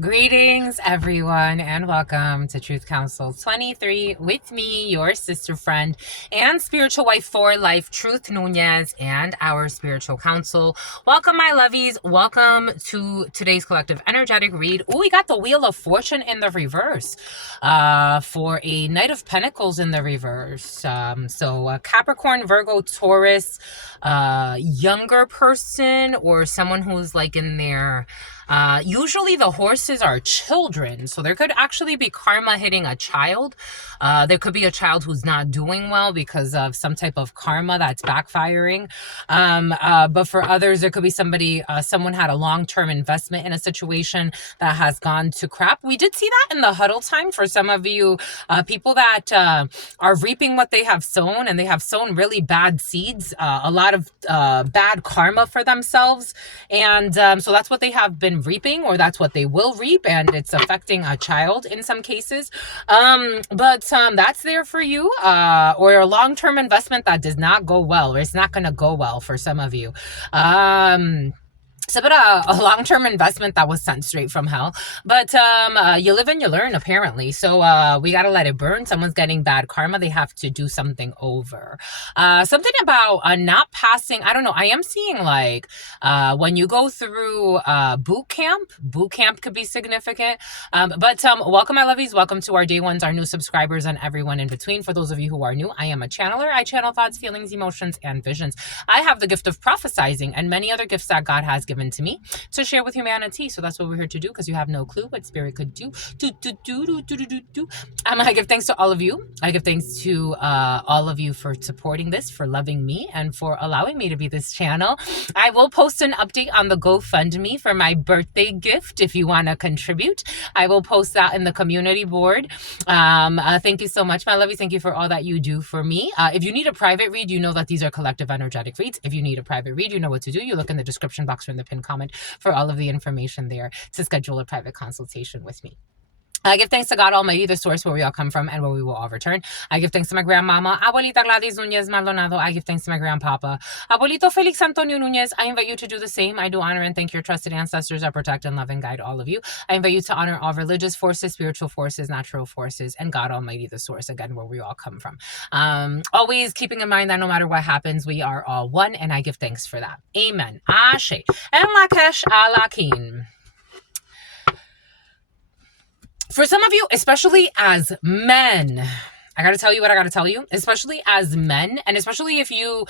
Greetings, everyone, and welcome to Truth Council 23 with me, your sister friend and spiritual wife for life, Truth Nuñez, and our spiritual council. Welcome, my lovies. Welcome to today's collective energetic read. Oh, we got the Wheel of Fortune in the reverse for a Knight of Pentacles in the reverse. So Capricorn, Virgo, Taurus, younger person or someone who's like in their usually the horses are children, so there could actually be karma hitting a child. There could be a child who's not doing well because of some type of karma that's backfiring. But for others, there could be someone had a long-term investment in a situation that has gone to crap. We did see that in the huddle time for some of you people that are reaping what they have sown, and they have sown really bad seeds, a lot of bad karma for themselves. And so that's what they have been reaping, or that's what they will reap, and it's affecting a child in some cases. But that's there for you, or a long-term investment that does not go well, or it's not going to go well for some of you. It's a bit of a long-term investment that was sent straight from hell. But you live and you learn, apparently. So we got to let it burn. Someone's getting bad karma. They have to do something over. Something about not passing. I don't know. I am seeing like when you go through boot camp could be significant. But welcome, my lovies. Welcome to our day ones, our new subscribers, and everyone in between. For those of you who are new, I am a channeler. I channel thoughts, feelings, emotions, and visions. I have the gift of prophesizing and many other gifts that God has given to me to share with humanity. So that's what we're here to do, because you have no clue what spirit could do. I give thanks to all of you. I give thanks to all of you for supporting this, for loving me, and for allowing me to be this channel. I will post an update on the GoFundMe for my birthday gift if you want to contribute. I will post that in the community board. Thank you so much, my lovies. Thank you for all that you do for me. If you need a private read, you know that these are collective energetic reads. If you need a private read, you know what to do. You look in the description box or in the pinned comment for all of the information there to schedule a private consultation with me. I give thanks to God Almighty, the source where we all come from and where we will all return. I give thanks to my grandmama, Abuelita Gladys Nuñez Maldonado. I give thanks to my grandpapa, Abuelito Felix Antonio Nuñez. I invite you to do the same. I do honor and thank your trusted ancestors that protect and love and guide all of you. I invite you to honor all religious forces, spiritual forces, natural forces, and God Almighty, the source, again, where we all come from. Always keeping in mind that no matter what happens, we are all one, and I give thanks for that. Amen. Ashe. And Lakesh Alakin. For some of you, especially as men, I got to tell you what I got to tell you, especially as men, and especially if you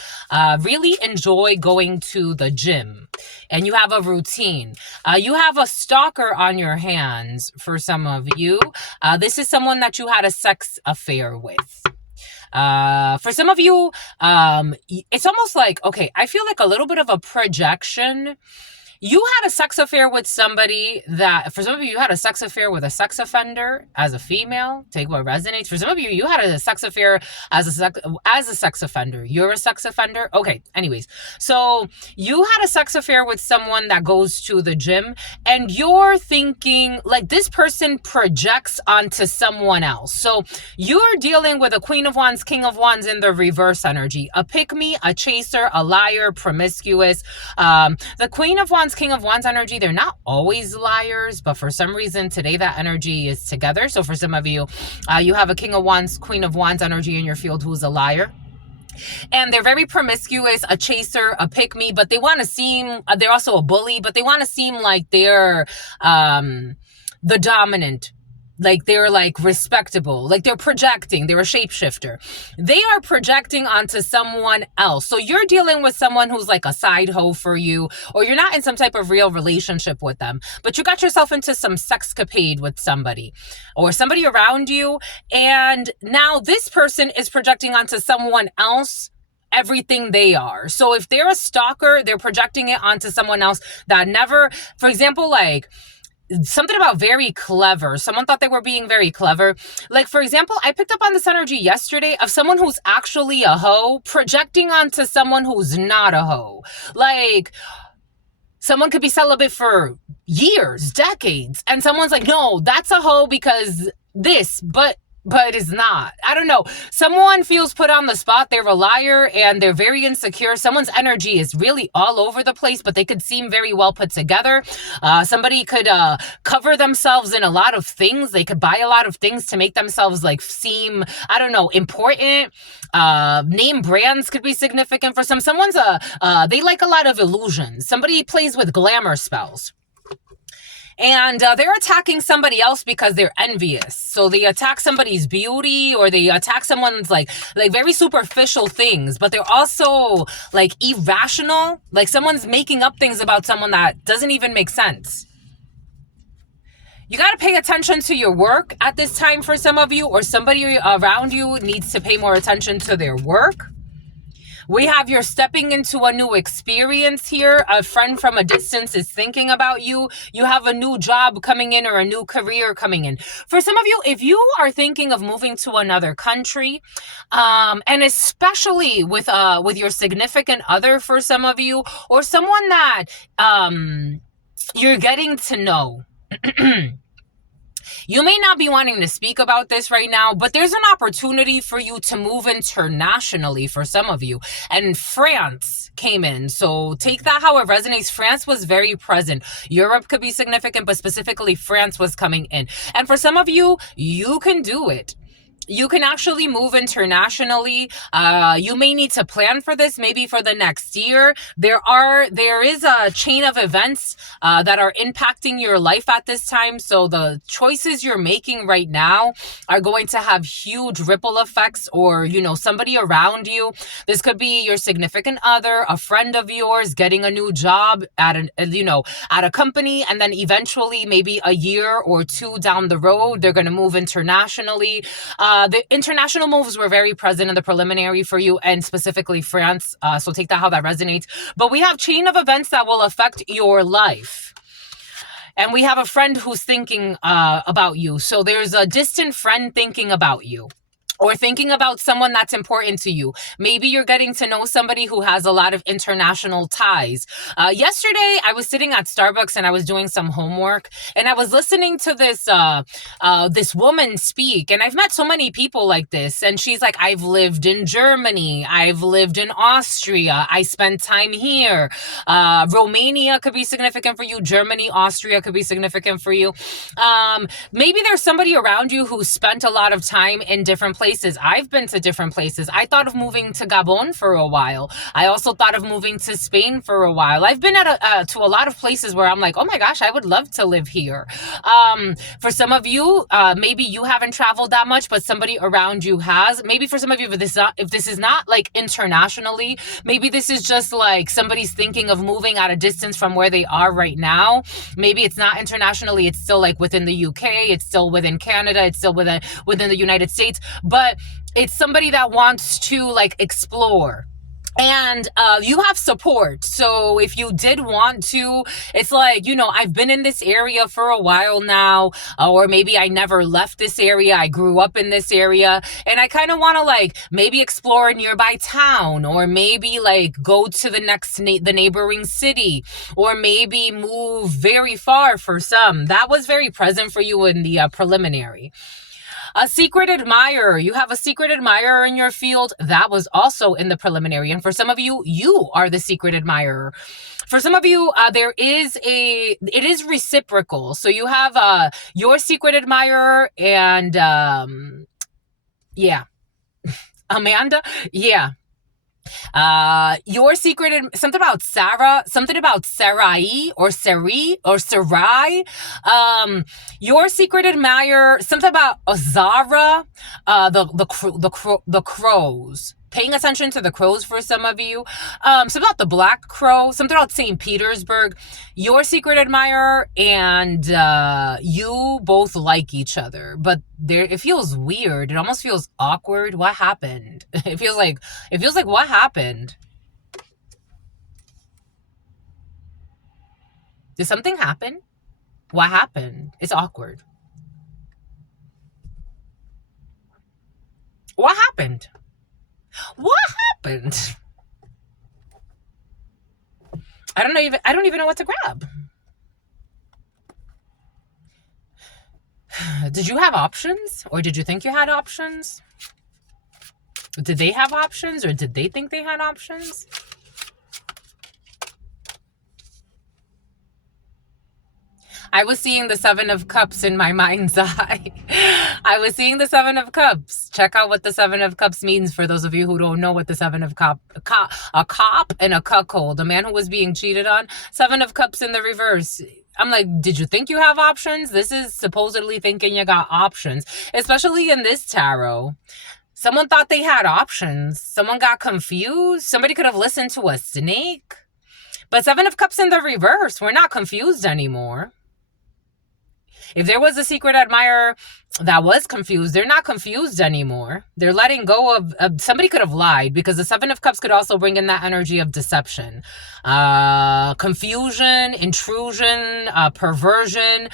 really enjoy going to the gym and you have a routine. You have a stalker on your hands for some of you. This is someone that you had a sex affair with. For some of you, it's almost like, okay, I feel like a little bit of a projection. You had a sex affair with somebody that, for some of you had a sex affair with a sex offender as a female. Take what resonates. For some of you, you had a sex affair as a sex offender. You're a sex offender. Okay. Anyways, so you had a sex affair with someone that goes to the gym, and you're thinking like this person projects onto someone else. So you're dealing with a Queen of Wands, King of Wands in the reverse energy, a pick-me, a chaser, a liar, promiscuous. The Queen of Wands, King of Wands energy, they're not always liars, but for some reason today that energy is together. So for some of you, you have a King of Wands, Queen of Wands energy in your field who's a liar. And they're very promiscuous, a chaser, a pick-me, but they want to seem, they're also a bully, but they want to seem like they're the dominant. Like they're like respectable, like they're projecting, they're a shapeshifter. They are projecting onto someone else. So you're dealing with someone who's like a side hoe for you, or you're not in some type of real relationship with them, but you got yourself into some sexcapade with somebody or somebody around you. And now this person is projecting onto someone else everything they are. So if they're a stalker, they're projecting it onto someone else that never, for example, like, something about very clever. Someone thought they were being very clever. Like, for example, I picked up on this energy yesterday of someone who's actually a hoe projecting onto someone who's not a hoe. Like, someone could be celibate for years, decades, and someone's like, no, that's a hoe because this, but but it's not. I don't know. Someone feels put on the spot. They're a liar and they're very insecure. Someone's energy is really all over the place, but they could seem very well put together. Somebody could cover themselves in a lot of things. They could buy a lot of things to make themselves like seem, I don't know, important. Name brands could be significant for some. They like a lot of illusions. Somebody plays with glamour spells. And they're attacking somebody else because they're envious. So they attack somebody's beauty, or they attack someone's like very superficial things, but they're also like irrational. Like someone's making up things about someone that doesn't even make sense. You got to pay attention to your work at this time for some of you, or somebody around you needs to pay more attention to their work. We have you're stepping into a new experience here. A friend from a distance is thinking about you. You have a new job coming in or a new career coming in. For some of you, if you are thinking of moving to another country, and especially with your significant other for some of you, or someone that you're getting to know, you may not be wanting to speak about this right now, but there's an opportunity for you to move internationally for some of you. And France came in. So take that how it resonates. France was very present. Europe could be significant, but specifically France was coming in. And for some of you, you can do it. You can actually move internationally. You may need to plan for this maybe for the next year. There is a chain of events that are impacting your life at this time. So the choices you're making right now are going to have huge ripple effects, or, somebody around you. This could be your significant other, a friend of yours getting a new job at a company, and then eventually maybe a year or two down the road, they're going to move internationally. The international moves were very present in the preliminary for you, and specifically France. So take that how that resonates. But we have chain of events that will affect your life. And we have a friend who's thinking about you. So there's a distant friend thinking about you, or thinking about someone that's important to you. Maybe you're getting to know somebody who has a lot of international ties. Yesterday, I was sitting at Starbucks and I was doing some homework, and I was listening to this woman speak. And I've met so many people like this. And she's like, I've lived in Germany. I've lived in Austria. I spent time here. Romania could be significant for you. Germany, Austria could be significant for you. Maybe there's somebody around you who spent a lot of time in different places. I've been to different places. I thought of moving to Gabon for a while. I also thought of moving to Spain for a while. I've been to a lot of places where I'm like, oh my gosh, I would love to live here. For some of you, maybe you haven't traveled that much, but somebody around you has. Maybe for some of you, if this is not like internationally, maybe this is just like somebody's thinking of moving at a distance from where they are right now. Maybe it's not internationally. It's still like within the UK. It's still within Canada. It's still within the United States. But it's somebody that wants to like explore. And you have support. So if you did want to, it's like, I've been in this area for a while now, or maybe I never left this area. I grew up in this area, and I kind of want to like maybe explore a nearby town, or maybe like go to the neighboring city, or maybe move very far for some. That was very present for you in the preliminary. A secret admirer. You have a secret admirer in your field. That was also in the preliminary. And for some of you, you are the secret admirer. For some of you, it is reciprocal. So you have your secret admirer and, yeah. Amanda? Yeah. Your secret, something about Sarah, something about Sarai or Sari or Sarai. Your secret admirer, something about Azara, the crows. Paying attention to the crows for some of you. Something about the black crow, something about St. Petersburg. Your secret admirer and you both like each other, but it feels weird. It almost feels awkward. What happened? It feels like what happened? Did something happen? What happened? It's awkward. What happened? What happened? I don't even know what to grab. Did you have options? Or did you think you had options? Did they have options? Or did they think they had options? I was seeing the Seven of Cups in my mind's eye. I was seeing the Seven of Cups. Check out what the Seven of Cups means for those of you who don't know what the Seven of Cups, a cop and a cuckold, a man who was being cheated on. Seven of Cups in the reverse. I'm like, did you think you have options? This is supposedly thinking you got options, especially in this tarot. Someone thought they had options. Someone got confused. Somebody could have listened to a snake. But Seven of Cups in the reverse. We're not confused anymore. If there was a secret admirer that was confused, they're not confused anymore. They're letting go of somebody could have lied, because the Seven of Cups could also bring in that energy of deception, confusion, intrusion, perversion,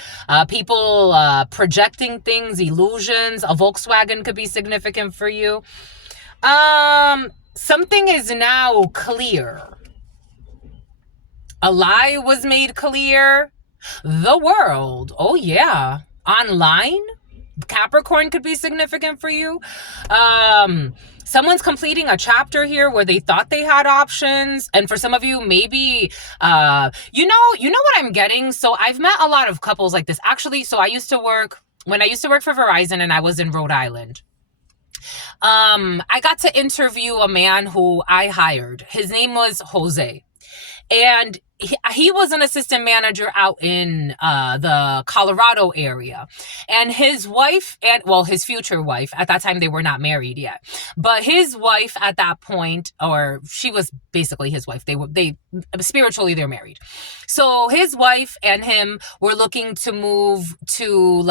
people projecting things, illusions. A Volkswagen could be significant for you. Something is now clear. A lie was made clear. The world. Oh, yeah. Online. Capricorn could be significant for you. Someone's completing a chapter here where they thought they had options. And for some of you, maybe, you know what I'm getting? So I've met a lot of couples like this. Actually, so when I used to work for Verizon and I was in Rhode Island, I got to interview a man who I hired. His name was Jose. And he was an assistant manager out in the Colorado area. And his wife, his future wife, at that time they were not married yet, but his wife at that point, or she was basically his wife, they spiritually they're married. So his wife and him were looking to move to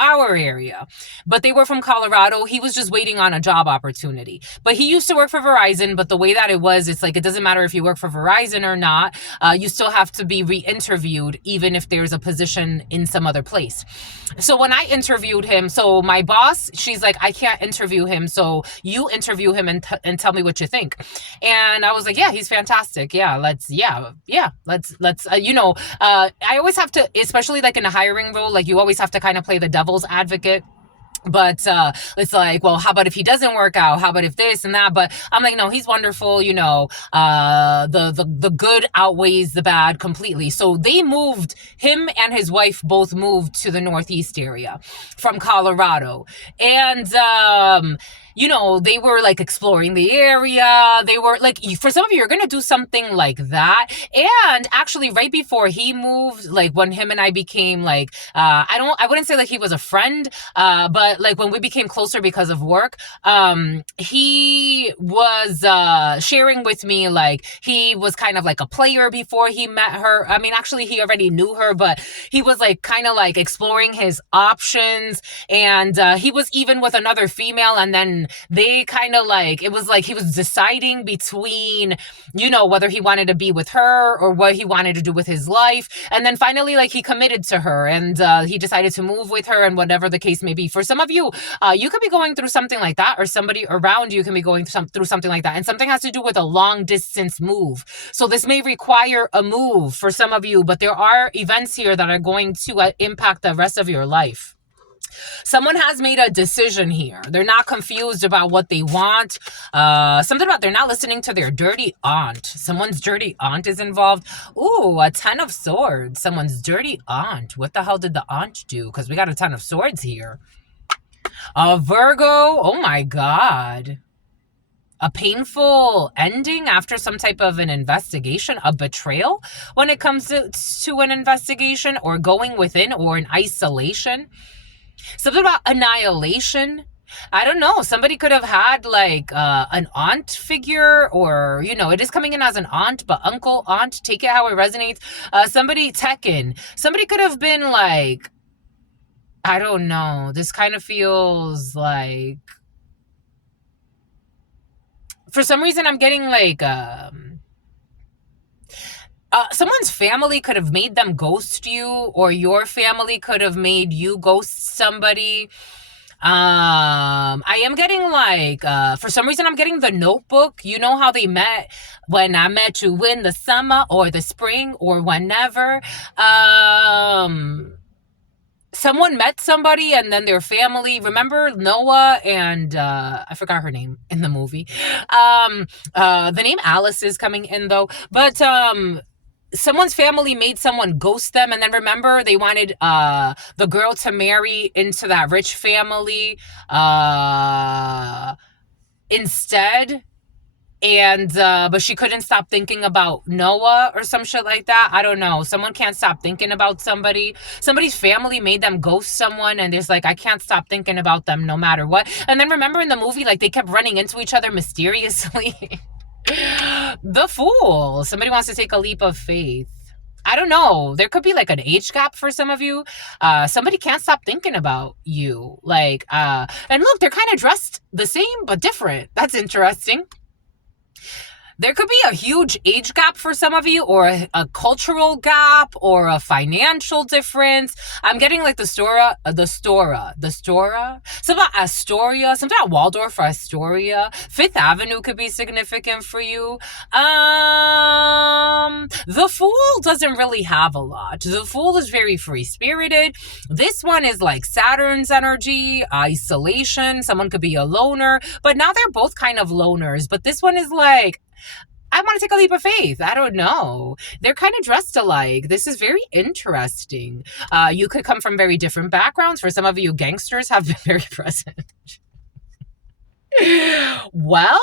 our area, but they were from Colorado. He was just waiting on a job opportunity, but he used to work for Verizon. But the way that it was, it's like, it doesn't matter if you work for Verizon or not. You still have to be re-interviewed, even if there's a position in some other place. So when I interviewed him, so my boss, she's like, I can't interview him, so you interview him and tell me what you think. And I was like, yeah, he's fantastic. Yeah, let's. I always have to, especially like in a hiring role, like you always have to kind of play the devil's advocate. But it's like, well, how about if he doesn't work out? How about if this and that? But I'm like, no, he's wonderful. The good outweighs the bad completely. So they moved, him and his wife both moved to the Northeast area from Colorado. And they were like exploring the area. They were like, for some of you, you're going to do something like that. And actually right before he moved, like when him and I became like, I wouldn't say like he was a friend, but like when we became closer because of work, he was sharing with me, like he was kind of like a player before he met her. I mean, actually he already knew her, but he was like kind of like exploring his options. And he was even with another female, and then they kind of like, it was like he was deciding between, whether he wanted to be with her or what he wanted to do with his life. And then finally, like he committed to her, and he decided to move with her, and whatever the case may be. For some of you, you could be going through something like that, or somebody around you can be going through something like that. And something has to do with a long distance move. So this may require a move for some of you, but there are events here that are going to impact the rest of your life. Someone has made a decision here. They're not confused about what they want. Something about they're not listening to their dirty aunt. Someone's dirty aunt is involved. Ooh, a 10 of swords. Someone's dirty aunt. What the hell did the aunt do? Because we got a 10 of swords here. A Virgo. Oh my God. A painful ending after some type of an investigation, a betrayal when it comes to an investigation, or going within, or an isolation. Something about annihilation. I don't know. Somebody could have had like an aunt figure, or, it is coming in as an aunt, but uncle, aunt, take it how it resonates. Somebody Tekken. Somebody could have been like, I don't know. This kind of feels like, for some reason, I'm getting like, someone's family could have made them ghost you, or your family could have made you ghost somebody. I am getting like, for some reason, I'm getting The Notebook. You know how they met, when I met you in the summer or the spring or whenever. someone met somebody and then their family, remember Noah and I forgot her name in the movie. The name Alice is coming in though, but someone's family made someone ghost them, and then remember they wanted the girl to marry into that rich family instead, and but she couldn't stop thinking about Noah or some shit like that. I don't know. Someone can't stop thinking about somebody. Somebody's family made them ghost someone, and there's like, I can't stop thinking about them no matter what. And then remember in the movie, like they kept running into each other mysteriously. The Fool. Somebody wants to take a leap of faith. I don't know. There could be like an age gap for some of you. Somebody can't stop thinking about you. Like, and look, they're kind of dressed the same, but different. That's interesting. There could be a huge age gap for some of you, or a cultural gap, or a financial difference. I'm getting like the Stora, something about Astoria, something about Waldorf or Astoria. Fifth Avenue could be significant for you. The Fool doesn't really have a lot. The Fool is very free-spirited. This one is like Saturn's energy, isolation. Someone could be a loner, but now they're both kind of loners. But this one is like, I want to take a leap of faith. I don't know. They're kind of dressed alike. This is very interesting. You could come from very different backgrounds. For some of you, gangsters have been very present. Well,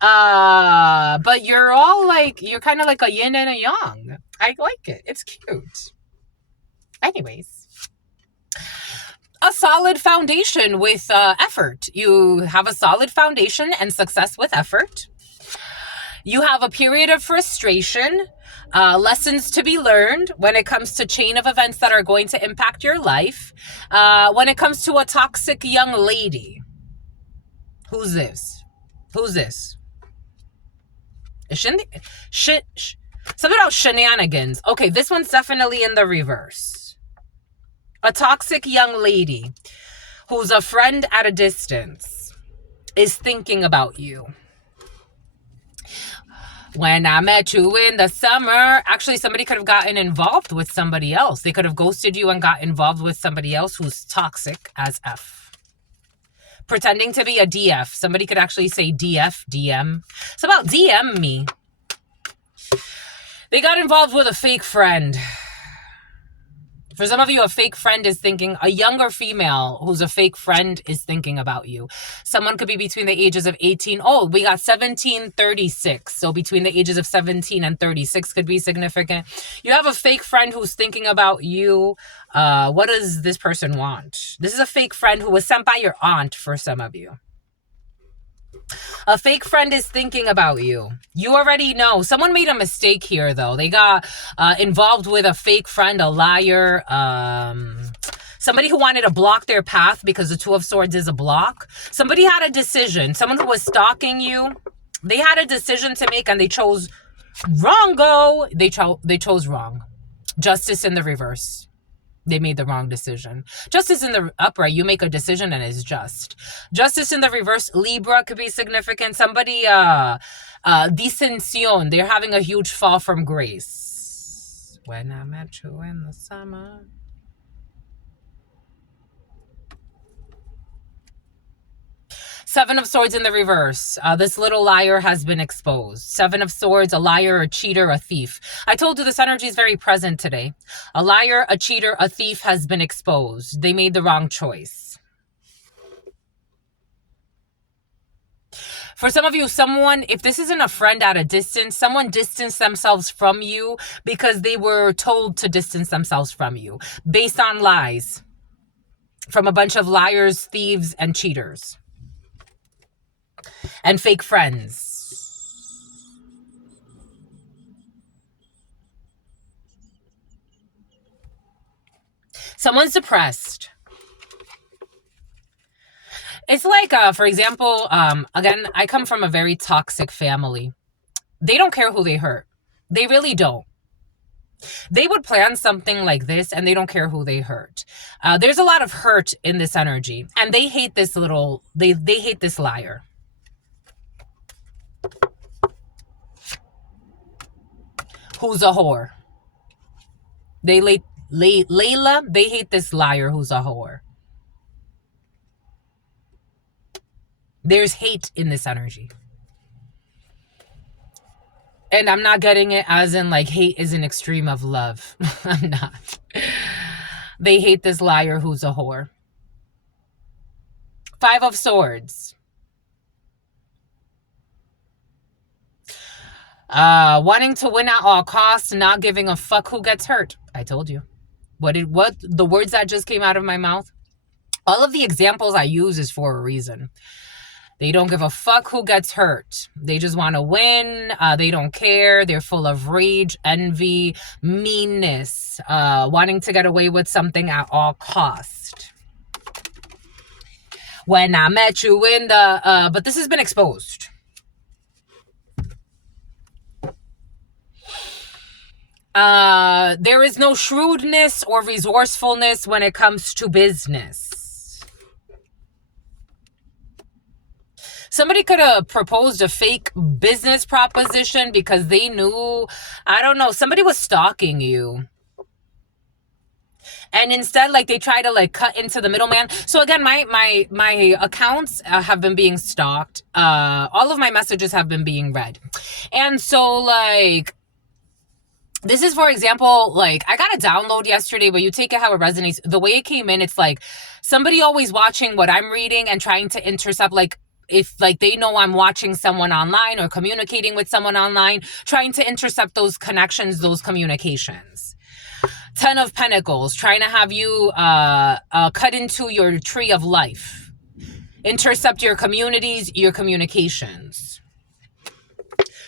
but you're all like, you're kind of like a yin and a yang. I like it. It's cute. Anyways. A solid foundation with effort. You have a solid foundation and success with effort. You have a period of frustration, lessons to be learned when it comes to chain of events that are going to impact your life. When it comes to a toxic young lady. Who's this? Who's this? Something about shenanigans. Okay, this one's definitely in the reverse. A toxic young lady who's a friend at a distance is thinking about you. When I met you in the summer, actually somebody could have gotten involved with somebody else. They could have ghosted you and got involved with somebody else who's toxic as F. Pretending to be a DF. Somebody could actually say DF, DM. It's about DM me. They got involved with a fake friend. For some of you, a fake friend is thinking, a younger female who's a fake friend is thinking about you. Someone could be between the ages of 18. Oh, we got 17, 36. So between the ages of 17 and 36 could be significant. You have a fake friend who's thinking about you. What does this person want? This is a fake friend who was sent by your aunt for some of you. A fake friend is thinking about you. You already know. Someone made a mistake here, though. They got involved with a fake friend, a liar, somebody who wanted to block their path because the Two of Swords is a block. Somebody had a decision. Someone who was stalking you. They had a decision to make and they chose wrongo. They chose wrong. Justice in the reverse. They made the wrong decision. Justice in the upright, you make a decision and it's just. Justice in the reverse, Libra could be significant. Somebody, dissension, they're having a huge fall from grace. When I met you in the summer. Seven of Swords in the reverse. This little liar has been exposed. Seven of Swords, a liar, a cheater, a thief. I told you this energy is very present today. A liar, a cheater, a thief has been exposed. They made the wrong choice. For some of you, someone, if this isn't a friend at a distance, someone distanced themselves from you because they were told to distance themselves from you based on lies from a bunch of liars, thieves, and cheaters. And fake friends. Someone's depressed. It's like, for example, again, I come from a very toxic family. They don't care who they hurt. They really don't. They would plan something like this and they don't care who they hurt. There's a lot of hurt in this energy. And they hate this they hate this liar. Who's a whore. They Layla, they hate this liar who's a whore. There's hate in this energy. And I'm not getting it as in like hate is an extreme of love. I'm not. They hate this liar who's a whore. 5 of Swords. Wanting to win at all costs, not giving a fuck who gets hurt. I told you. What the words that just came out of my mouth? All of the examples I use is for a reason. They don't give a fuck who gets hurt. They just want to win. They don't care. They're full of rage, envy, meanness, wanting to get away with something at all cost. When I met you in the... but this has been exposed. There is no shrewdness or resourcefulness when it comes to business. Somebody could have proposed a fake business proposition because they knew, I don't know, somebody was stalking you. And instead, like, they try to, like, cut into the middleman. So, again, my accounts have been being stalked. All of my messages have been being read. And so, like... This is, for example, like, I got a download yesterday, but you take it how it resonates. The way it came in, it's like somebody always watching what I'm reading and trying to intercept, like, if, like, they know I'm watching someone online or communicating with someone online, trying to intercept those connections, those communications. 10 of Pentacles, trying to have you cut into your tree of life. Intercept your communities, your communications.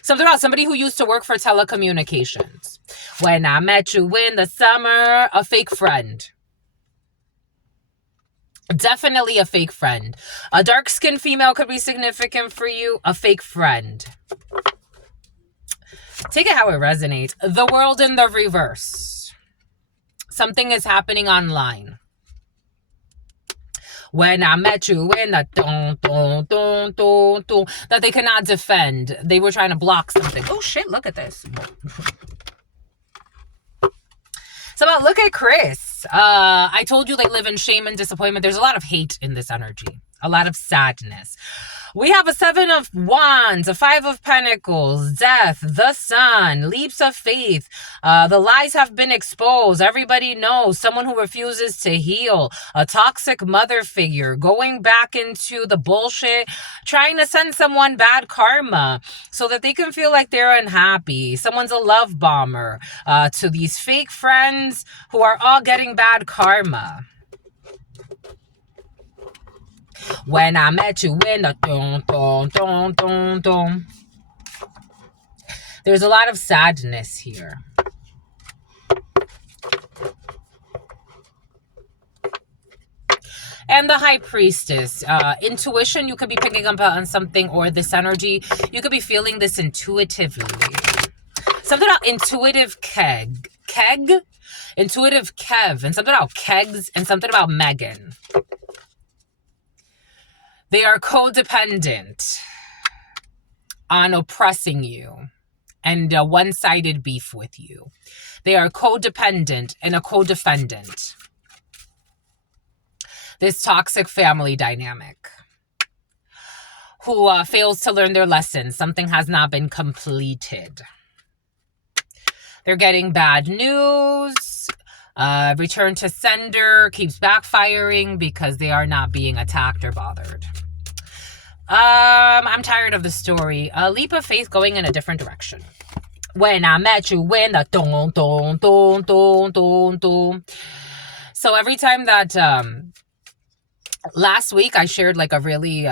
Something about somebody who used to work for telecommunications. When I met you in the summer, a fake friend. Definitely a fake friend. A dark-skinned female could be significant for you. A fake friend. Take it how it resonates. The world in the reverse. Something is happening online. When I met you in the that they cannot defend. They were trying to block something. Oh shit, look at this. So look at Chris. I told you they live in shame and disappointment. There's a lot of hate in this energy. A lot of sadness. We have a 7 of Wands, a 5 of Pentacles, death, the sun, leaps of faith. The lies have been exposed. Everybody knows. Someone who refuses to heal. A toxic mother figure. Going back into the bullshit. Trying to send someone bad karma so that they can feel like they're unhappy. Someone's a love bomber to these fake friends who are all getting bad karma. When I met you in the There's a lot of sadness here. And the High Priestess. Intuition, you could be picking up on something, or this energy. You could be feeling this intuitively. Something about intuitive keg. Keg? Intuitive Kev. And something about kegs. And something about Megan. They are codependent on oppressing you and a one-sided beef with you. They are codependent and a co-defendant. This toxic family dynamic who fails to learn their lessons. Something has not been completed. They're getting bad news. Return to sender keeps backfiring because they are not being attacked or bothered. I'm tired of the story. A leap of faith going in a different direction. When I met you in the So every time that last week I shared like a really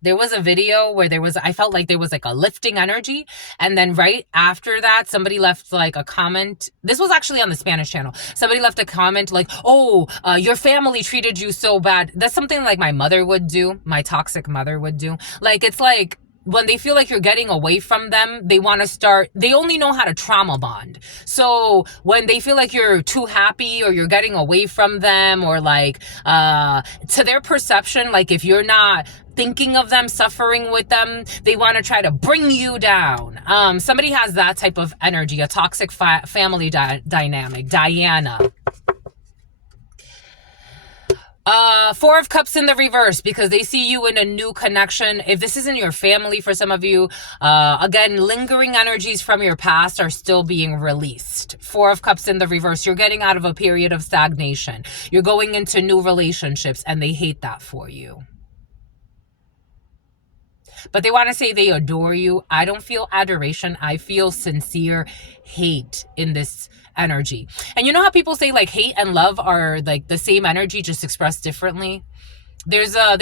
there was a video where I felt like there was like a lifting energy, and then right after that somebody left like a comment. This was actually on the Spanish channel. Somebody left a comment like, oh, your family treated you so bad. That's something like my mother would do, my toxic mother would do. Like, it's like when they feel like you're getting away from them, they want to start, they only know how to trauma bond. So when they feel like you're too happy or you're getting away from them, or like, to their perception, like if you're not thinking of them, suffering with them, they want to try to bring you down. Somebody has that type of energy, a toxic family dynamic. Diana. Four of Cups in the reverse, because they see you in a new connection. If this isn't your family, for some of you, again, lingering energies from your past are still being released. Four of Cups in the reverse. You're getting out of a period of stagnation. You're going into new relationships, and they hate that for you. But they want to say they adore you. I don't feel adoration. I feel sincere hate in this energy. And you know how people say like hate and love are like the same energy, just expressed differently? There's a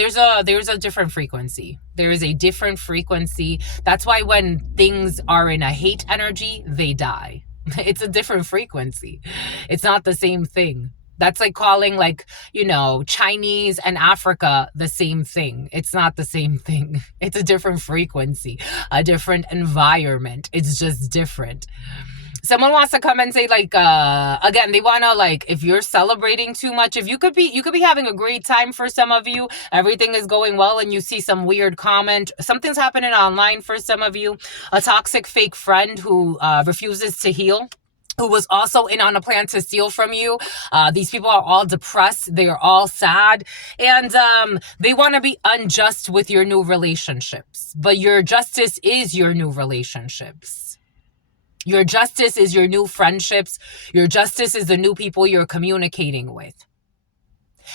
different frequency. There is a different frequency. That's why when things are in a hate energy, they die. It's a different frequency. It's not the same thing. That's like calling like, you know, Chinese and Africa the same thing. It's not the same thing. It's a different frequency, a different environment. It's just different. Someone wants to come and say like, again, they want to like, if you're celebrating too much, if you could be having a great time for some of you, everything is going well and you see some weird comment, something's happening online for some of you, a toxic fake friend who refuses to heal, who was also in on a plan to steal from you. These people are all depressed. They are all sad. And they want to be unjust with your new relationships. But your justice is your new relationships. Your justice is your new friendships. Your justice is the new people you're communicating with.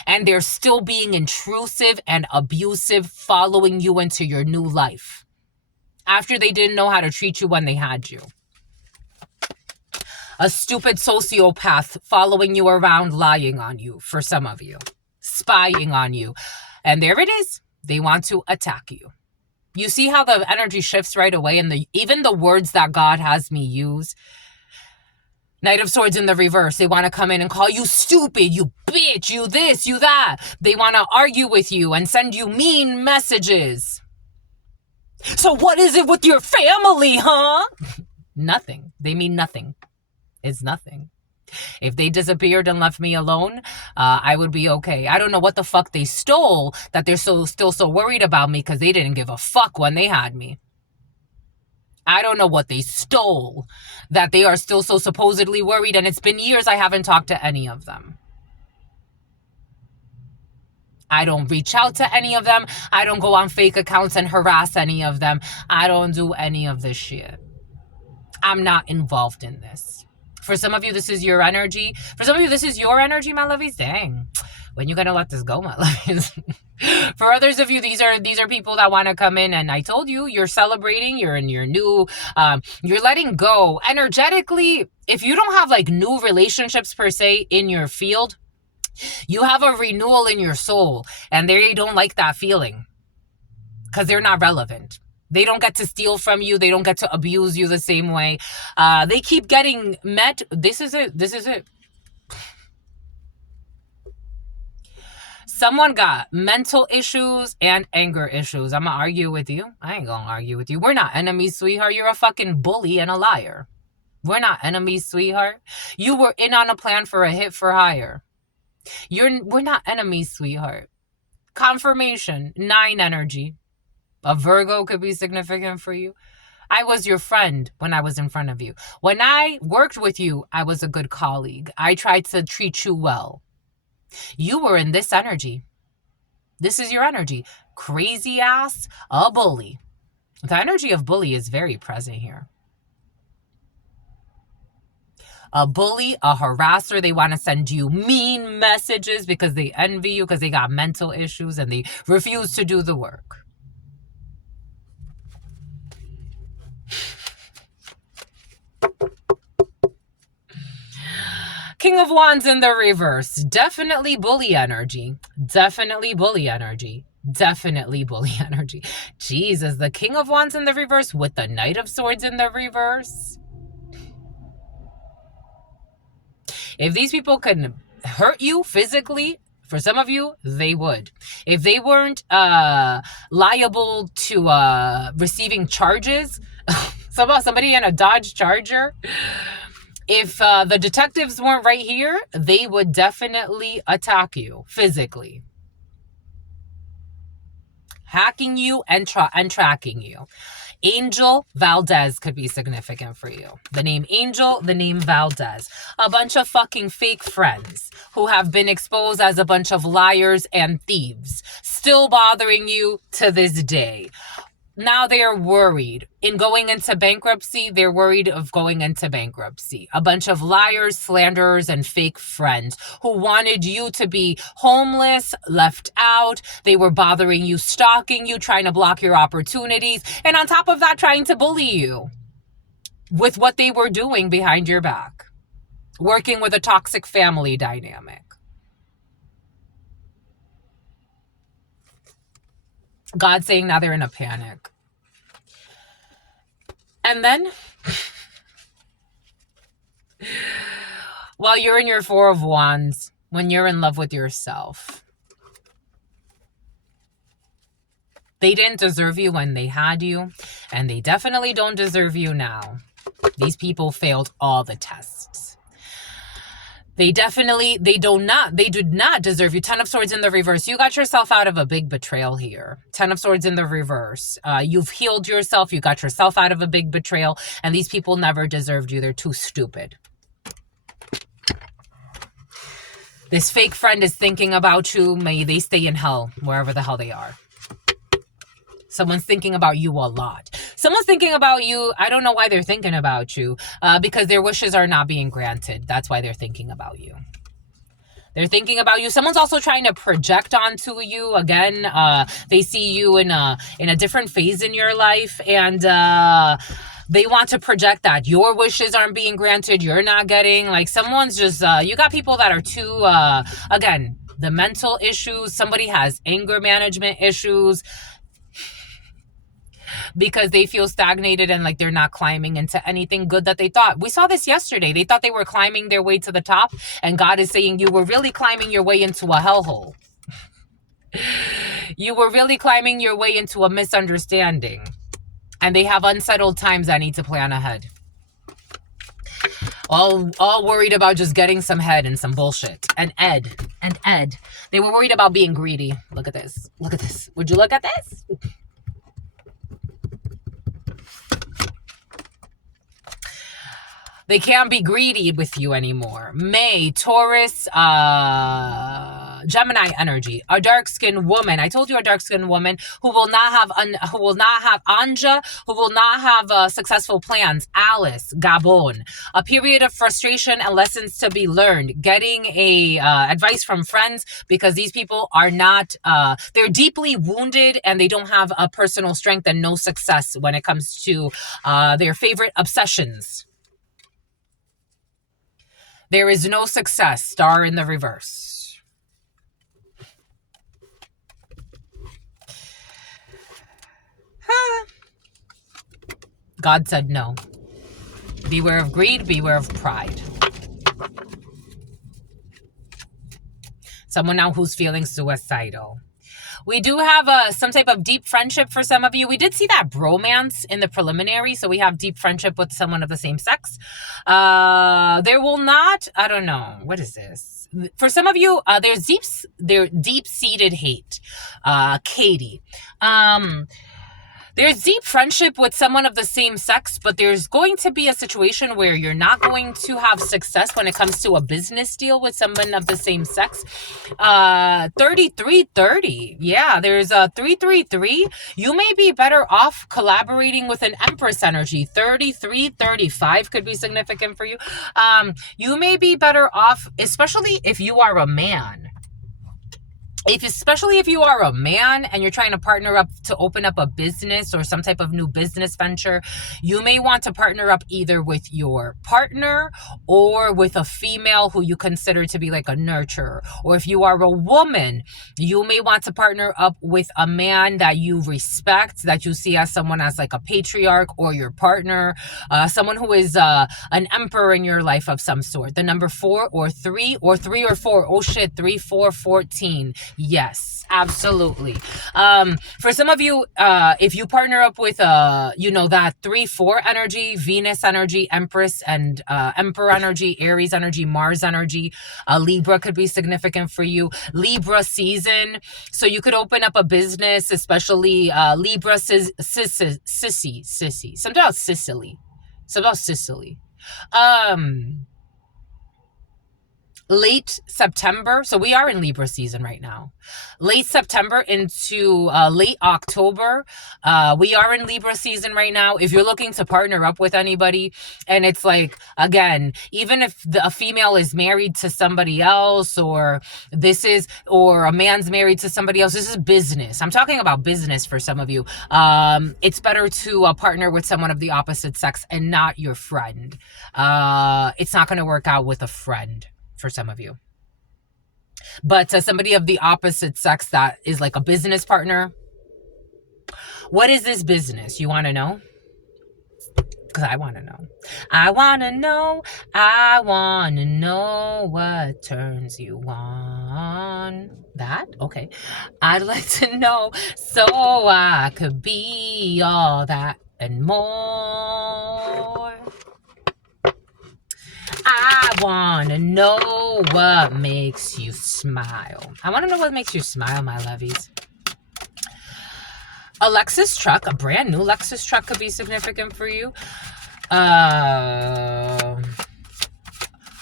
And they're still being intrusive and abusive, following you into your new life. After they didn't know how to treat you when they had you. A stupid sociopath following you around, lying on you for some of you, spying on you. And there it is. They want to attack you. You see how the energy shifts right away, and even the words that God has me use. Knight of Swords in the reverse. They want to come in and call you stupid, you bitch, you this, you that. They want to argue with you and send you mean messages. So what is it with your family, huh? Nothing. They mean nothing. It's nothing. If they disappeared and left me alone, I would be okay. I don't know what the fuck they stole that they're still so worried about me, because they didn't give a fuck when they had me. I don't know what they stole that they are still so supposedly worried, and it's been years I haven't talked to any of them. I don't reach out to any of them. I don't go on fake accounts and harass any of them. I don't do any of this shit. I'm not involved in this. For some of you, this is your energy. For some of you, this is your energy, my lovies. Dang. When you gonna let this go, my lovies? For others of you, these are people that want to come in, and I told you, you're celebrating, you're in your new, you're letting go. Energetically, if you don't have like new relationships per se in your field, you have a renewal in your soul, and they don't like that feeling because they're not relevant. They don't get to steal from you. They don't get to abuse you the same way. They keep getting met. This is it. This is it. Someone got mental issues and anger issues. I'm going to argue with you. I ain't going to argue with you. We're not enemies, sweetheart. You're a fucking bully and a liar. We're not enemies, sweetheart. You were in on a plan for a hit for hire. We're not enemies, sweetheart. Confirmation. 9 energy. A Virgo could be significant for you. I was your friend when I was in front of you. When I worked with you, I was a good colleague. I tried to treat you well. You were in this energy. This is your energy. Crazy ass, a bully. The energy of bully is very present here. A bully, a harasser. They want to send you mean messages because they envy you, because they got mental issues and they refuse to do the work. King of Wands in the reverse. Definitely bully energy. Definitely bully energy. Definitely bully energy. Jesus, the King of Wands in the reverse with the Knight of Swords in the reverse. If these people can hurt you physically, for some of you, they would. If they weren't liable to receiving charges, somebody in a Dodge Charger, if the detectives weren't right here, they would definitely attack you physically. Hacking you and tracking you. Angel Valdez could be significant for you. The name Angel, the name Valdez. A bunch of fucking fake friends who have been exposed as a bunch of liars and thieves, still bothering you to this day. Now they are worried in going into bankruptcy. They're worried of going into bankruptcy. A bunch of liars, slanderers, and fake friends who wanted you to be homeless, left out. They were bothering you, stalking you, trying to block your opportunities. And on top of that, trying to bully you with what they were doing behind your back. Working with a toxic family dynamic. God saying now they're in a panic. And then, while you're in your Four of Wands, when you're in love with yourself, they didn't deserve you when they had you, and they definitely don't deserve you now. These people failed all the tests. They did not deserve you. 10 of Swords in the reverse. You got yourself out of a big betrayal here. 10 of Swords in the reverse. You've healed yourself. You got yourself out of a big betrayal. And these people never deserved you. They're too stupid. This fake friend is thinking about you. May they stay in hell, wherever the hell they are. Someone's thinking about you a lot. Someone's thinking about you. I don't know why they're thinking about you. Because their wishes are not being granted. That's why they're thinking about you. They're thinking about you. Someone's also trying to project onto you. Again, they see you in a different phase in your life. And they want to project that your wishes aren't being granted. You're not getting, like, someone's just, you got people that are too, again, the mental issues. Somebody has anger management issues. Because they feel stagnated and like they're not climbing into anything good that they thought. We saw this yesterday. They thought they were climbing their way to the top, and God is saying you were really climbing your way into a hellhole. You were really climbing your way into a misunderstanding. And they have unsettled times that need to plan ahead. All worried about just getting some head and some bullshit. And Ed. They were worried about being greedy. Look at this. Look at this. Would you look at this? They can't be greedy with you anymore. May, Taurus, Gemini energy. A dark-skinned woman. I told you a dark-skinned woman who will not have Anja, who will not have successful plans. Alice, Gabon. A period of frustration and lessons to be learned. Getting advice from friends because these people are not, they're deeply wounded and they don't have a personal strength and no success when it comes to their favorite obsessions. There is no success. Star in the reverse. God said no. Beware of greed. Beware of pride. Someone now who's feeling suicidal. We do have some type of deep friendship for some of you. We did see that bromance in the preliminary. So we have deep friendship with someone of the same sex. There will not, I don't know. What is this? For some of you, there's deep-seated hate. Katie. There's deep friendship with someone of the same sex, but there's going to be a situation where you're not going to have success when it comes to a business deal with someone of the same sex. 3330. Yeah, there's a 333. You may be better off collaborating with an Empress energy. 3335 could be significant for you. You may be better off, especially if you are a man. Especially if you are a man and you're trying to partner up to open up a business or some type of new business venture, you may want to partner up either with your partner or with a female who you consider to be like a nurturer. Or if you are a woman, you may want to partner up with a man that you respect, that you see as someone as like a patriarch or your partner, someone who is an emperor in your life of some sort. The number 4 or 3 or 3 or 4. Oh shit, 3, 4, 14. Yes, absolutely. For some of you, if you partner up with, that 3-4 energy, Venus energy, Empress and Emperor energy, Aries energy, Mars energy, Libra could be significant for you. Libra season. So you could open up a business, especially Libra, Sissy. Something about Sicily. Something about Sicily. Um, Late September. So we are in Libra season right now. Late September into late October. We are in Libra season right now. If you're looking to partner up with anybody, and it's like, again, even if a female is married to somebody else, or a man's married to somebody else, this is business. I'm talking about business for some of you. It's better to partner with someone of the opposite sex and not your friend. It's not going to work out with a friend for some of you. But somebody of the opposite sex that is like a business partner. What is this business? You want to know? Because I want to know. I want to know. I want to know what turns you on. That? Okay. I'd like to know so I could be all that and more. I want to know what makes you smile. I want to know what makes you smile, my lovies. A Lexus truck, a brand new Lexus truck could be significant for you.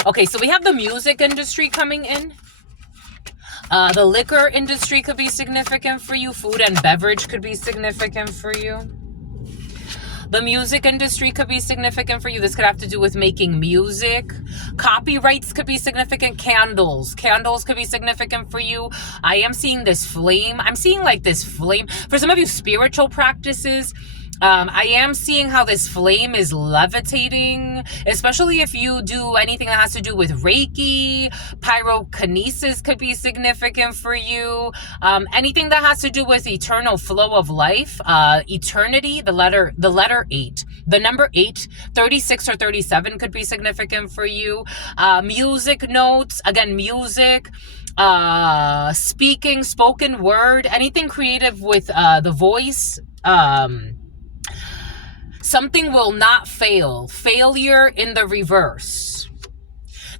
Okay, so we have the music industry coming in. The liquor industry could be significant for you. Food and beverage could be significant for you. The music industry could be significant for you. This could have to do with making music. Copyrights could be significant. Candles could be significant for you. I am seeing this flame. I'm seeing like this flame. For some of you, spiritual practices, I am seeing how this flame is levitating, especially if you do anything that has to do with Reiki. Pyrokinesis could be significant for you. Anything that has to do with eternal flow of life, eternity, the letter 8, the number 8, 36 or 37 could be significant for you. Music notes, again, music, speaking, spoken word, anything creative with the voice. Something will not fail. Failure in the reverse.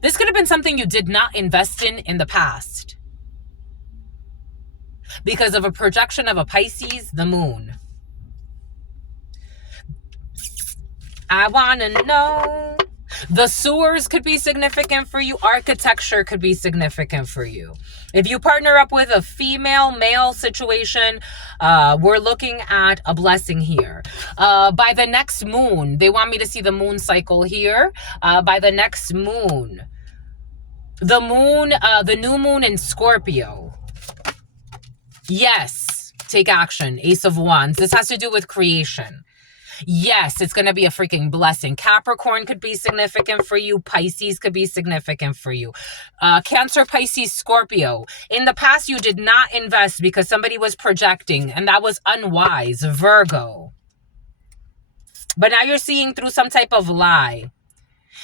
This could have been something you did not invest in the past. Because of a projection of a Pisces, the moon. I want to know. The sewers could be significant for you. Architecture could be significant for you. If you partner up with a female-male situation, we're looking at a blessing here. By the next moon, they want me to see the moon cycle here. By the next moon, the new moon in Scorpio. Yes, take action. Ace of Wands. This has to do with creation. Yes, it's going to be a freaking blessing. Capricorn could be significant for you. Pisces could be significant for you. Cancer, Pisces, Scorpio. In the past, you did not invest because somebody was projecting, and that was unwise. Virgo. But now you're seeing through some type of lie.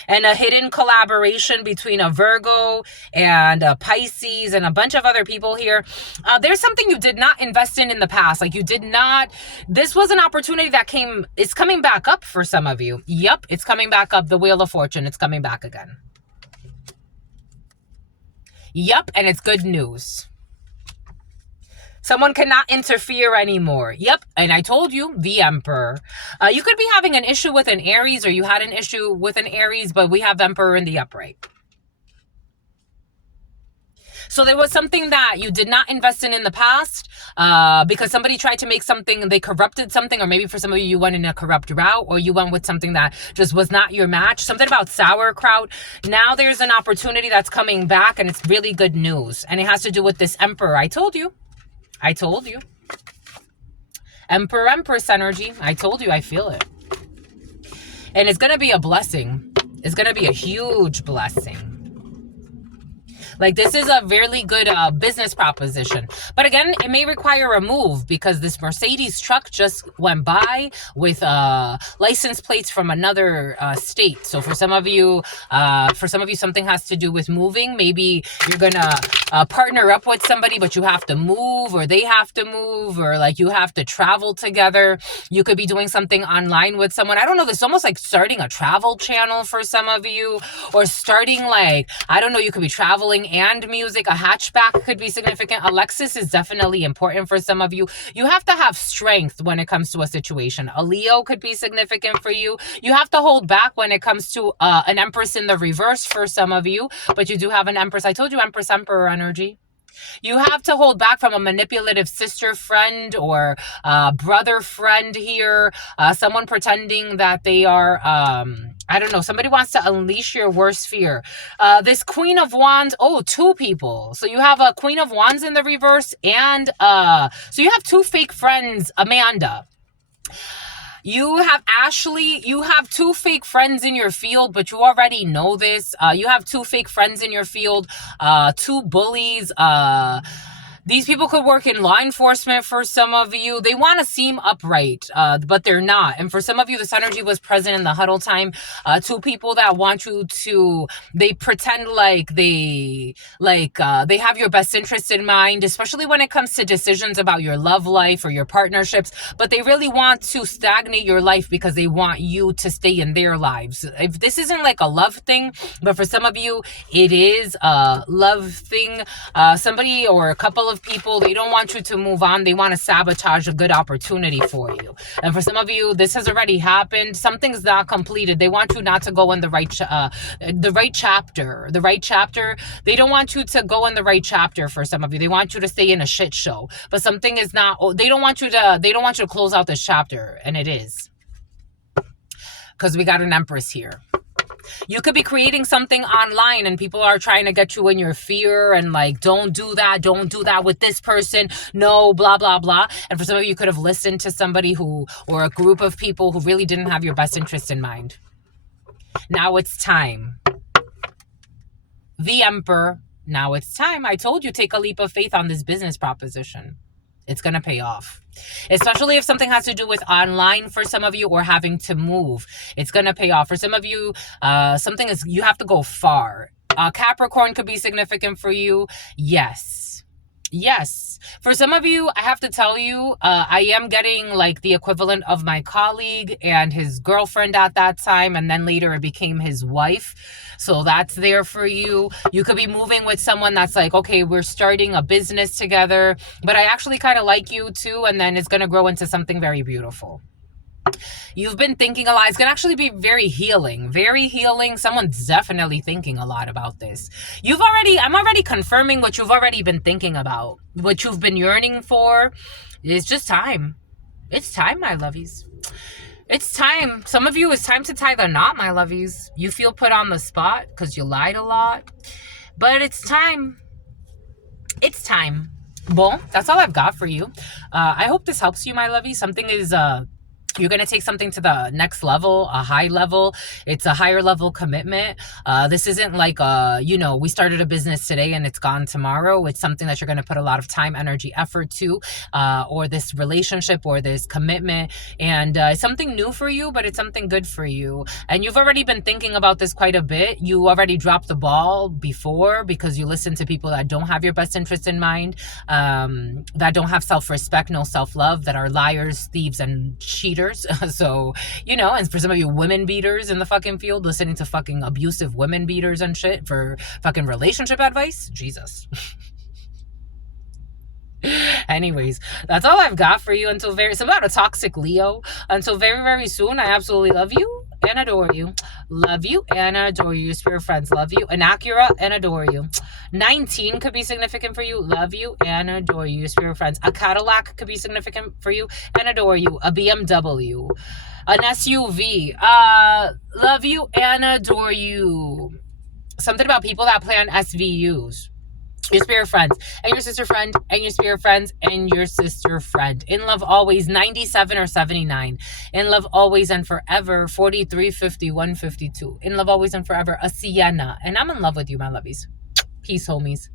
And a hidden collaboration between a Virgo and a Pisces and a bunch of other people here. There's something you did not invest in the past. Like you did not. This was an opportunity that it's coming back up for some of you. Yep, it's coming back up. The Wheel of Fortune, it's coming back again. Yep, and it's good news. Someone cannot interfere anymore. Yep, and I told you, the Emperor. You could be having an issue with an Aries, or you had an issue with an Aries, but we have Emperor in the upright. So there was something that you did not invest in the past because somebody tried to make something, they corrupted something, or maybe for some of you, you went in a corrupt route, or you went with something that just was not your match. Something about sauerkraut. Now there's an opportunity that's coming back, and it's really good news. And it has to do with this Emperor. I told you. Emperor, Empress energy. I told you, I feel it. And it's going to be a blessing. It's going to be a huge blessing. Like, this is a really good business proposition. But again, it may require a move because this Mercedes truck just went by with license plates from another state. So for some of you, something has to do with moving. Maybe you're gonna partner up with somebody, but you have to move, or they have to move, or like you have to travel together. You could be doing something online with someone. I don't know. This is almost like starting a travel channel for some of you, or starting, like, I don't know, you could be traveling and music. A hatchback could be significant. A Lexus is definitely important for some of you. You have to have strength when it comes to a situation. A Leo could be significant for you. You have to hold back when it comes to an Empress in the reverse for some of you, but you do have an Empress. I told you, Empress Emperor energy. You have to hold back from a manipulative sister friend or brother friend here. Someone pretending that they are, I don't know, somebody wants to unleash your worst fear. This Queen of Wands, oh, two people. So you have a Queen of Wands in the reverse, and so you have two fake friends, Amanda. You have Ashley, you have two fake friends in your field, but you already know this. You have two fake friends in your field, two bullies. These people could work in law enforcement for some of you. They want to seem upright, but they're not. And for some of you, this energy was present in the huddle time. Two people that want you to, they pretend like they have your best interest in mind, especially when it comes to decisions about your love life or your partnerships, but they really want to stagnate your life because they want you to stay in their lives. If this isn't like a love thing, but for some of you, it is a love thing. Somebody or a couple of people, they don't want you to move on. They want to sabotage a good opportunity for you. And for some of you, this has already happened. Something's not completed. They want you not to go in the right chapter. The right chapter. They don't want you to go in the right chapter for some of you. They want you to stay in a shit show. But something is not, they don't want you to close out this chapter. And it is. Because we got an Empress here. You could be creating something online and people are trying to get you in your fear and like, don't do that with this person, no, blah, blah, blah. And for some of you, you could have listened to somebody or a group of people who really didn't have your best interest in mind. Now it's time. The Emperor, now it's time. I told you, take a leap of faith on this business proposition. It's going to pay off. Especially if something has to do with online for some of you or having to move. It's going to pay off. For some of you, you have to go far. Capricorn could be significant for you. Yes. Yes. For some of you, I have to tell you, I am getting like the equivalent of my colleague and his girlfriend at that time. And then later it became his wife. So that's there for you. You could be moving with someone that's like, okay, we're starting a business together, but I actually kind of like you too. And then it's going to grow into something very beautiful. You've been thinking a lot. It's going to actually be very healing. Very healing. Someone's definitely thinking a lot about this. I'm already confirming what you've already been thinking about. What you've been yearning for. It's just time. It's time, my lovies. It's time. Some of you, it's time to tie the knot, my lovies. You feel put on the spot because you lied a lot. But it's time. It's time. Well, that's all I've got for you. I hope this helps you, my lovies. Something is... You're going to take something to the next level, a high level. It's a higher level commitment. This isn't like, we started a business today and it's gone tomorrow. It's something that you're going to put a lot of time, energy, effort to, or this relationship or this commitment. And it's something new for you, but it's something good for you. And you've already been thinking about this quite a bit. You already dropped the ball before because you listen to people that don't have your best interest in mind, that don't have self-respect, no self-love, that are liars, thieves, and cheaters. So, and for some of you women beaters in the fucking field, listening to fucking abusive women beaters and shit for fucking relationship advice, Jesus. Anyways, that's all I've got for you until about a toxic Leo. Until very, very soon. I absolutely love you and adore you. Love you and adore you. Your spirit friends love you. An Acura and adore you. 19 could be significant for you. Love you and adore you. Your spirit friends. A Cadillac could be significant for you and adore you. A BMW. An SUV. Love you and adore you. Something about people that play on SVUs. Your spirit friends and your sister friend and your spirit friends and your sister friend. In love always, 97 or 79. In love always and forever, 43, 51, 52. In love always and forever, a Sienna. And I'm in love with you, my lovies. Peace, homies.